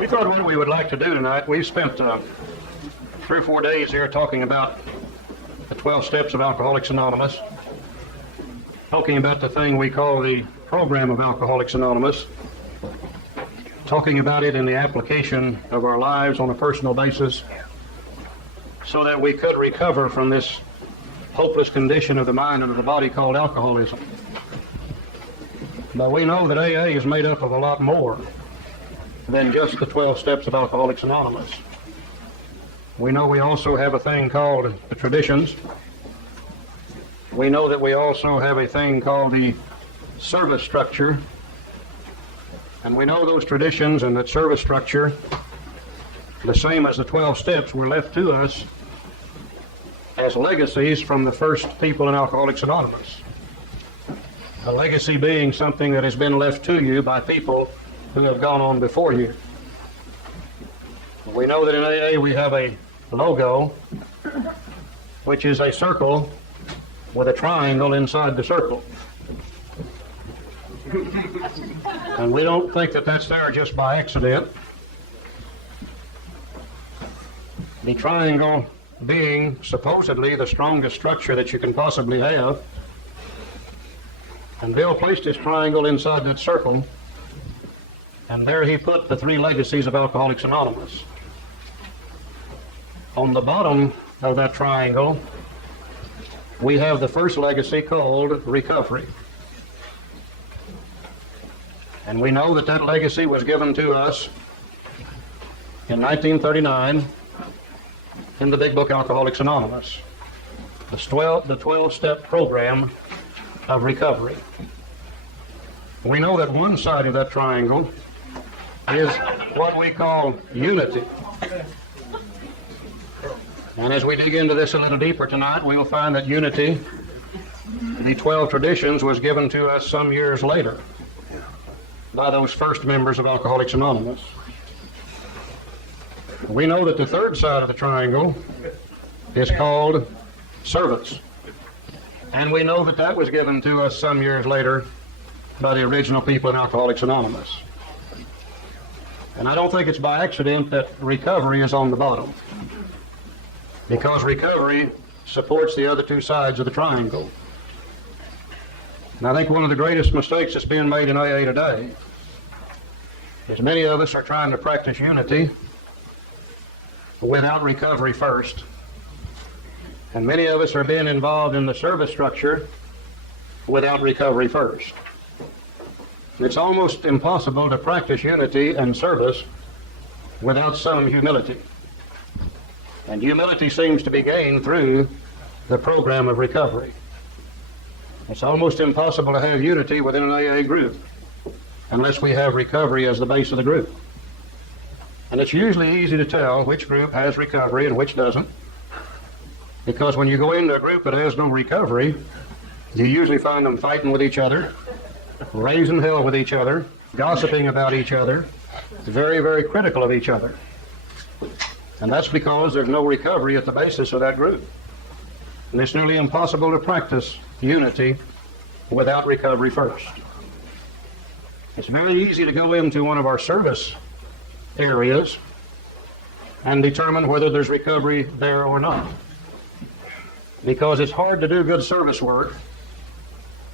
We thought what we would like to do tonight, we've spent 3 or 4 days here talking about the 12 steps of Alcoholics Anonymous, talking about the thing we call the program of Alcoholics Anonymous, talking about it in the application of our lives on a personal basis so that we could recover from this hopeless condition of the mind and of the body called alcoholism. But we know that AA is made up of a lot more than just the 12 steps of Alcoholics Anonymous. We know we also have a thing called the traditions. We know that we also have a thing called the service structure. And we know those traditions and that service structure, the same as the 12 steps, were left to us as legacies from the first people in Alcoholics Anonymous. A legacy being something that has been left to you by people who have gone on before you. We know that in AA we have a logo, which is a circle with a triangle inside the circle. And we don't think that that's there just by accident. The triangle being supposedly the strongest structure that you can possibly have. And Bill placed his triangle inside that circle, and there he put the 3 legacies of Alcoholics Anonymous. On the bottom of that triangle, we have the first legacy called recovery. And we know that that legacy was given to us in 1939 in the big book Alcoholics Anonymous, the 12-step program of recovery. We know that one side of that triangle is what we call unity. And as we dig into this a little deeper tonight, we will find that unity, the 12 traditions, was given to us some years later by those first members of Alcoholics Anonymous. We know that the third side of the triangle is called service. And we know that that was given to us some years later by the original people in Alcoholics Anonymous. And I don't think it's by accident that recovery is on the bottom, because recovery supports the other 2 sides of the triangle. And I think one of the greatest mistakes that's being made in AA today is many of us are trying to practice unity without recovery first. And many of us are being involved in the service structure without recovery first. It's almost impossible to practice unity and service without some humility. And humility seems to be gained through the program of recovery. It's almost impossible to have unity within an AA group unless we have recovery as the base of the group. And it's usually easy to tell which group has recovery and which doesn't, because when you go into a group that has no recovery, you usually find them fighting with each other, raising hell with each other, gossiping about each other, very, very critical of each other. And that's because there's no recovery at the basis of that group. And it's nearly impossible to practice unity without recovery first. It's very easy to go into one of our service areas and determine whether there's recovery there or not, because it's hard to do good service work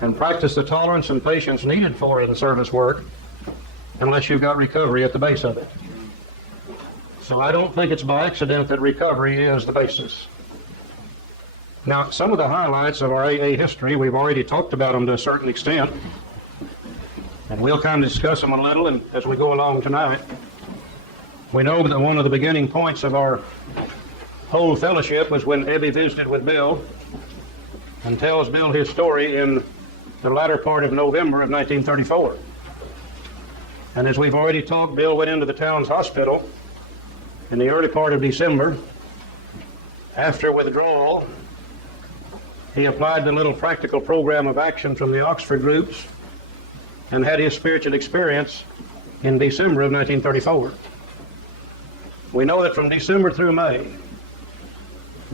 and practice the tolerance and patience needed for it in service work unless you've got recovery at the base of it. So I don't think it's by accident that recovery is the basis. Now, some of the highlights of our AA history, we've already talked about them to a certain extent, and we'll kind of discuss them a little and as we go along tonight. We know that one of the beginning points of our whole fellowship was when Ebby visited with Bill and tells Bill his story in the latter part of November of 1934. And as we've already talked, Bill went into the town's hospital in the early part of December. After withdrawal, he applied the little practical program of action from the Oxford groups and had his spiritual experience in December of 1934. We know that from December through May,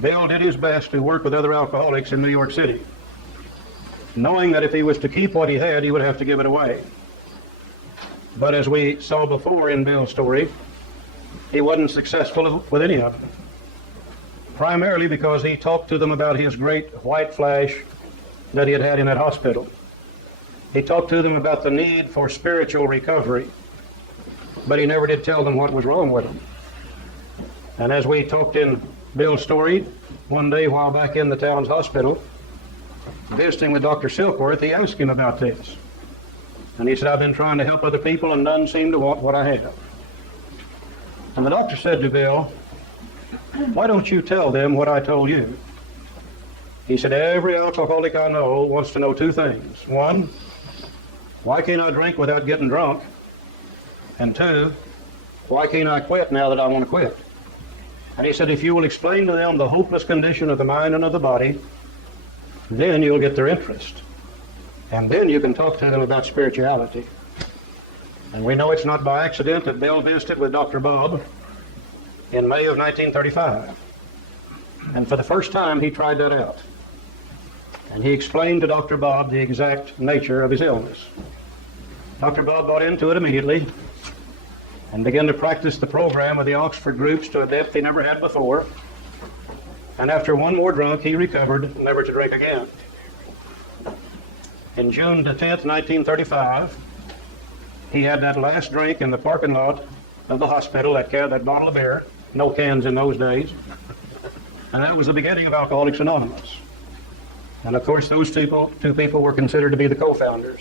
Bill did his best to work with other alcoholics in New York City, knowing that if he was to keep what he had, he would have to give it away. But as we saw before in Bill's story, he wasn't successful with any of them. Primarily because he talked to them about his great white flash that he had had in that hospital. He talked to them about the need for spiritual recovery, but he never did tell them what was wrong with them. And as we talked in Bill's story, one day while back in the town's hospital, visiting with Dr. Silkworth, he asked him about this. And he said, I've been trying to help other people and none seem to want what I have. And the doctor said to Bill, why don't you tell them what I told you? He said, every alcoholic I know wants to know two things. One, why can't I drink without getting drunk? And two, why can't I quit now that I want to quit? And he said, if you will explain to them the hopeless condition of the mind and of the body, then you'll get their interest. And then you can talk to them about spirituality. And we know it's not by accident that Bill visited with Dr. Bob in May of 1935. And for the first time, he tried that out. And he explained to Dr. Bob the exact nature of his illness. Dr. Bob bought into it immediately and began to practice the program of the Oxford groups to a depth he never had before. And after one more drunk, he recovered, never to drink again. In June the 10th, 1935, he had that last drink in the parking lot of the hospital, that bottle of beer, no cans in those days. And that was the beginning of Alcoholics Anonymous. And of course, those two people were considered to be the co-founders.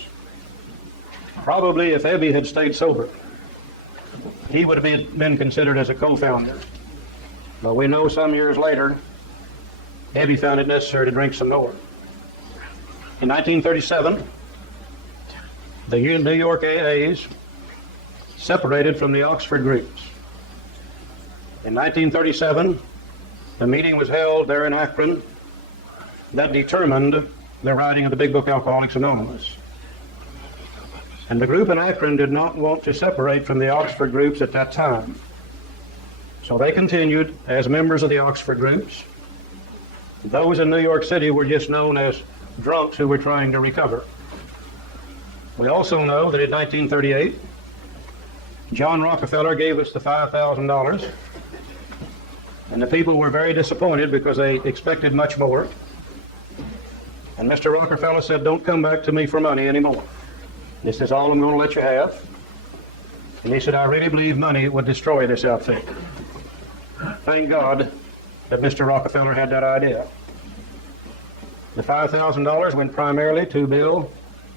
Probably if Ebby had stayed sober, he would have been considered as a co-founder. But we know some years later, Ebby found it necessary to drink some more. In 1937, the New York AAs separated from the Oxford groups. In 1937, the meeting was held there in Akron that determined the writing of the Big Book Alcoholics Anonymous. And the group in Akron did not want to separate from the Oxford groups at that time. So they continued as members of the Oxford groups. Those in New York City were just known as drunks who were trying to recover. We also know that in 1938, John Rockefeller gave us the $5,000, and the people were very disappointed because they expected much more. And Mr. Rockefeller said, don't come back to me for money anymore. This is all I'm going to let you have. And he said, I really believe money would destroy this outfit. Thank God that Mr. Rockefeller had that idea. The $5,000 went primarily to Bill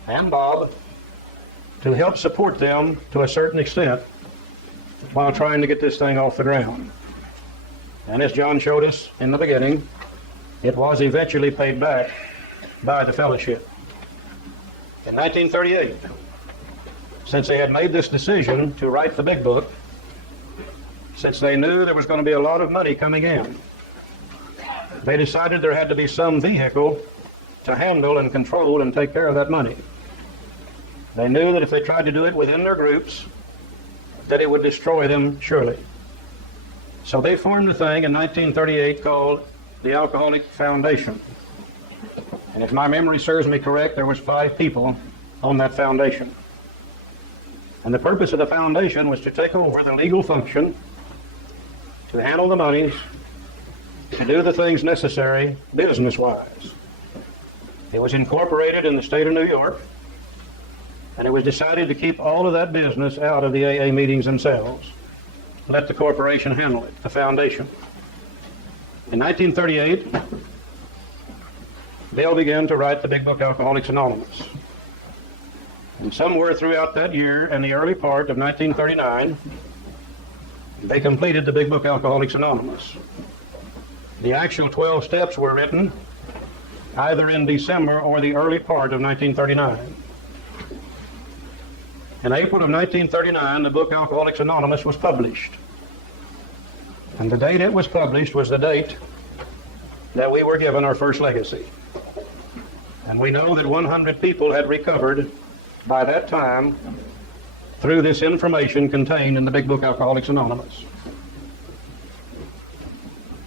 and Bob to help support them to a certain extent while trying to get this thing off the ground. And as John showed us in the beginning, it was eventually paid back by the fellowship. In 1938, since they had made this decision to write the big book, since they knew there was going to be a lot of money coming in, they decided there had to be some vehicle to handle and control and take care of that money. They knew that if they tried to do it within their groups, that it would destroy them surely. So they formed a thing in 1938 called the Alcoholic Foundation. And if my memory serves me correct, there was 5 people on that foundation. And the purpose of the foundation was to take over the legal function, to handle the monies, to do the things necessary business-wise. It was incorporated in the state of New York, and it was decided to keep all of that business out of the AA meetings themselves. Let the corporation handle it, the foundation. In 1938, Bill began to write the Big Book Alcoholics Anonymous. And somewhere throughout that year and the early part of 1939, they completed the Big Book Alcoholics Anonymous. The actual 12 steps were written either in December or the early part of 1939. In April of 1939, the book Alcoholics Anonymous was published. And the date it was published was the date that we were given our first legacy. And we know that 100 people had recovered by that time through this information contained in the Big Book Alcoholics Anonymous.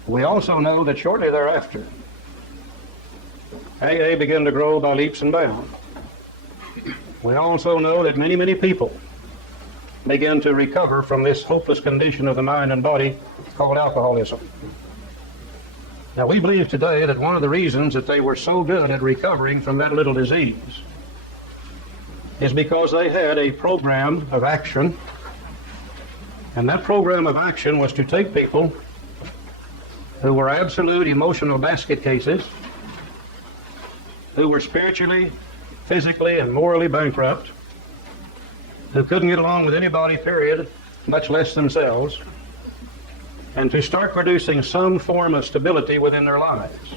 We also know that shortly thereafter, AA began to grow by leaps and bounds. We also know that many, many people begin to recover from this hopeless condition of the mind and body called alcoholism. Now, we believe today that one of the reasons that they were so good at recovering from that little disease is because they had a program of action, and that program of action was to take people who were absolute emotional basket cases, who were spiritually, physically, and morally bankrupt, who couldn't get along with anybody, period, much less themselves, and to start producing some form of stability within their lives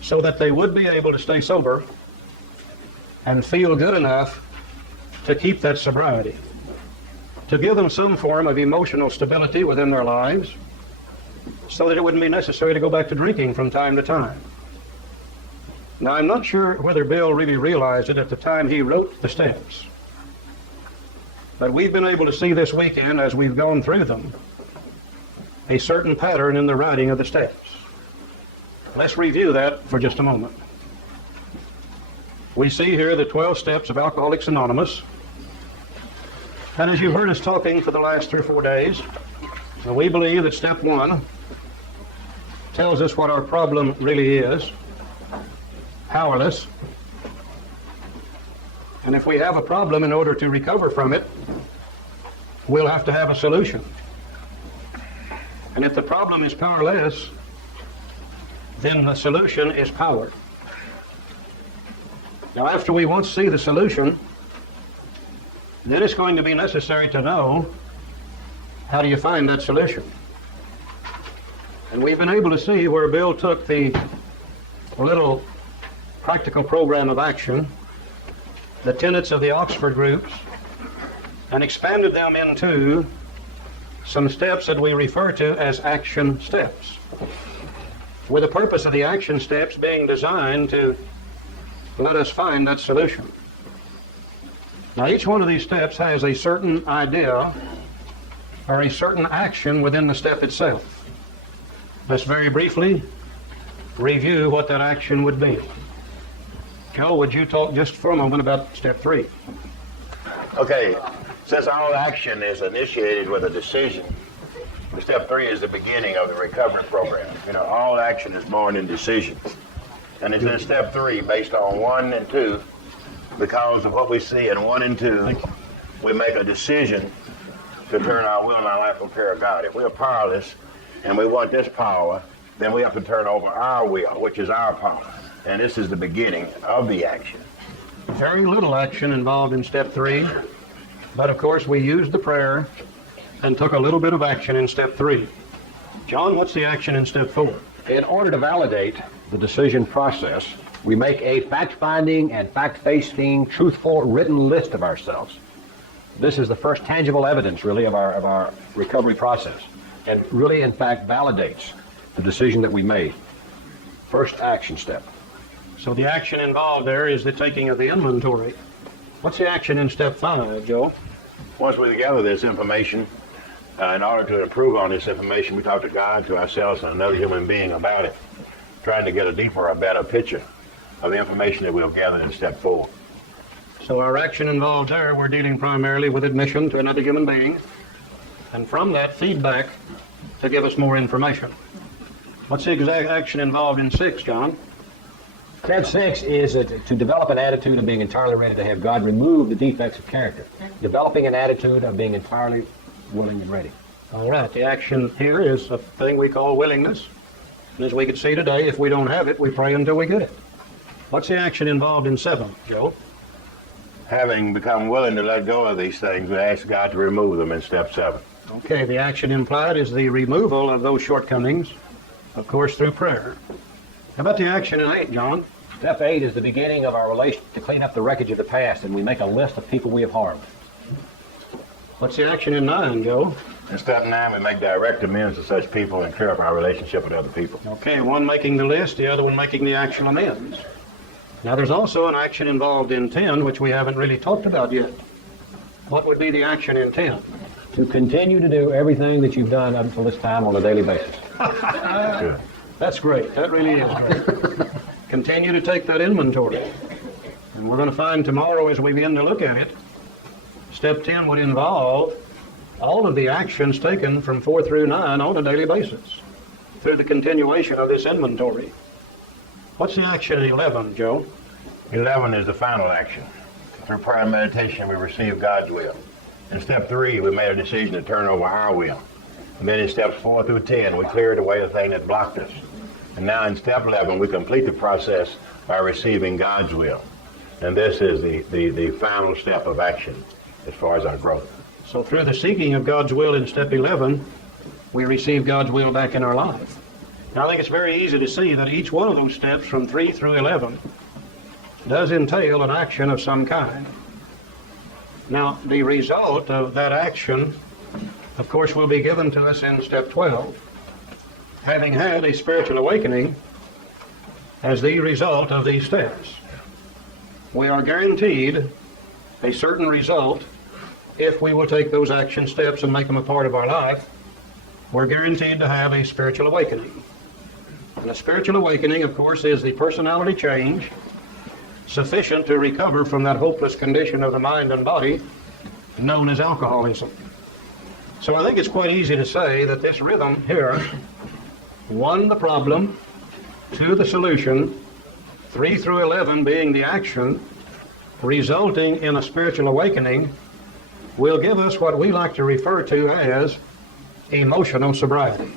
so that they would be able to stay sober and feel good enough to keep that sobriety, to give them some form of emotional stability within their lives so that it wouldn't be necessary to go back to drinking from time to time. Now, I'm not sure whether Bill really realized it at the time he wrote the steps, but we've been able to see this weekend, as we've gone through them, a certain pattern in the writing of the steps. Let's review that for just a moment. We see here the 12 steps of Alcoholics Anonymous, and as you've heard us talking for the last 3 or 4 days, we believe that step 1 tells us what our problem really is, powerless. And if we have a problem, in order to recover from it, we'll have to have a solution. And if the problem is powerless, then the solution is power. Now, after we once see the solution, then it's going to be necessary to know, how do you find that solution? And we've been able to see where Bill took the little practical program of action, the tenets of the Oxford groups, and expanded them into some steps that we refer to as action steps, with the purpose of the action steps being designed to let us find that solution. Now, each one of these steps has a certain idea or a certain action within the step itself. Let's very briefly review what that action would be. Joe, would you talk just for a moment about step 3? Okay, since all action is initiated with a decision, step 3 is the beginning of the recovery program. You know, all action is born in decision. And it's in step 3, based on 1 and 2, because of what we see in 1 and 2, we make a decision to turn our will and our life over to the care of God. If we're powerless and we want this power, then we have to turn over our will, which is our power. And this is the beginning of the action. Very little action involved in step 3, but of course we used the prayer and took a little bit of action in step 3. John, what's the action in step 4? In order to validate the decision process, we make a fact-finding and fact-facing, truthful, written list of ourselves. This is the first tangible evidence, really, of our recovery process, and really, in fact, validates the decision that we made. First action step. So the action involved there is the taking of the inventory. What's the action in step 5, Joe? Once we gather this information, in order to improve on this information, we talk to God, to ourselves, and another human being about it, trying to get a deeper or better picture of the information that we'll gather in step 4. So our action involved there, we're dealing primarily with admission to another human being, and from that, feedback to give us more information. What's the exact action involved in 6, John? Step 6 is to develop an attitude of being entirely ready to have God remove the defects of character. Developing an attitude of being entirely willing and ready. All right, the action here is a thing we call willingness. And as we can see today, if we don't have it, we pray until we get it. What's the action involved in 7, Joe? Having become willing to let go of these things, we ask God to remove them in step 7. Okay, the action implied is the removal of those shortcomings, of course, through prayer. How about the action in 8, John? Step 8 is the beginning of our relation to clean up the wreckage of the past, and we make a list of people we have harmed. What's the action in 9, Joe? In step 9, we make direct amends to such people and clear up our relationship with other people. Okay, one making the list, the other one making the actual amends. Now, there's also an action involved in 10, which we haven't really talked about yet. What would be the action in 10? To continue to do everything that you've done up until this time on a daily basis. Good. That's great. That really is great. Continue to take that inventory. And we're going to find tomorrow, as we begin to look at it, step Step 10 would involve all of the actions taken from 4 through 9 on a daily basis through the continuation of this inventory. What's the action in 11, Joe? 11 is the final action. Through prayer and meditation, we receive God's will. In step 3, we made a decision to turn over our will. And then in steps 4 through 10, we cleared away the thing that blocked us. And now in step 11, we complete the process by receiving God's will. And this is the final step of action as far as our growth. So through the seeking of God's will in step 11, we receive God's will back in our life. Now I think it's very easy to see that each one of those steps from 3 through 11 does entail an action of some kind. Now the result of that action, of course, will be given to us in step 12, having had a spiritual awakening as the result of these steps. We are guaranteed a certain result if we will take those action steps and make them a part of our life. We're guaranteed to have a spiritual awakening. And a spiritual awakening, of course, is the personality change sufficient to recover from that hopeless condition of the mind and body known as alcoholism. So I think it's quite easy to say that this rhythm here, 1, the problem, 2, the solution, 3 through 11 being the action, resulting in a spiritual awakening, will give us what we like to refer to as emotional sobriety.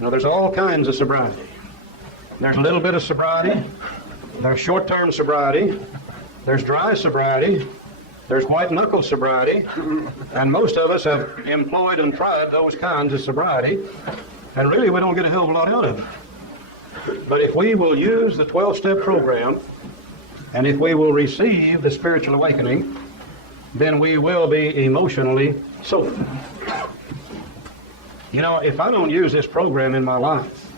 Now there's all kinds of sobriety. There's a little bit of sobriety, there's short-term sobriety, there's dry sobriety, there's white-knuckle sobriety, and most of us have employed and tried those kinds of sobriety, and really we don't get a hell of a lot out of it. But if we will use the 12-step program, and if we will receive the spiritual awakening, then we will be emotionally sober. You know, if I don't use this program in my life,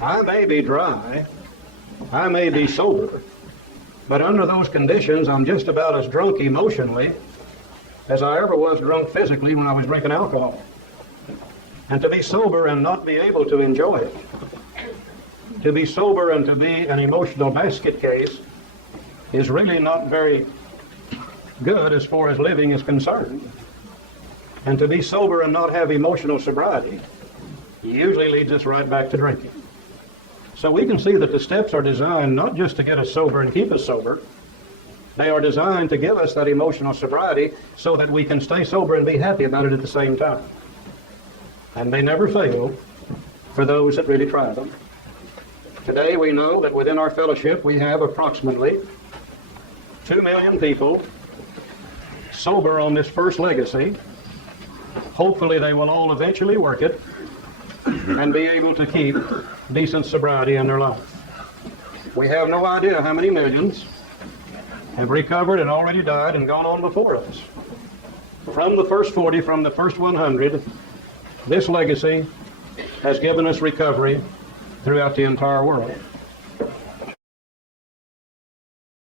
I may be dry, I may be sober, but under those conditions, I'm just about as drunk emotionally as I ever was drunk physically when I was drinking alcohol. And to be sober and not be able to enjoy it, to be sober and to be an emotional basket case, is really not very good as far as living is concerned. And to be sober and not have emotional sobriety usually leads us right back to drinking. So we can see that the steps are designed not just to get us sober and keep us sober, they are designed to give us that emotional sobriety so that we can stay sober and be happy about it at the same time. And they never fail for those that really try them. Today we know that within our fellowship we have approximately 2 million people sober on this first legacy. Hopefully they will all eventually work it and be able to keep decent sobriety in their life. We have no idea how many millions have recovered and already died and gone on before us. From the first 40, from the first 100, this legacy has given us recovery throughout the entire world.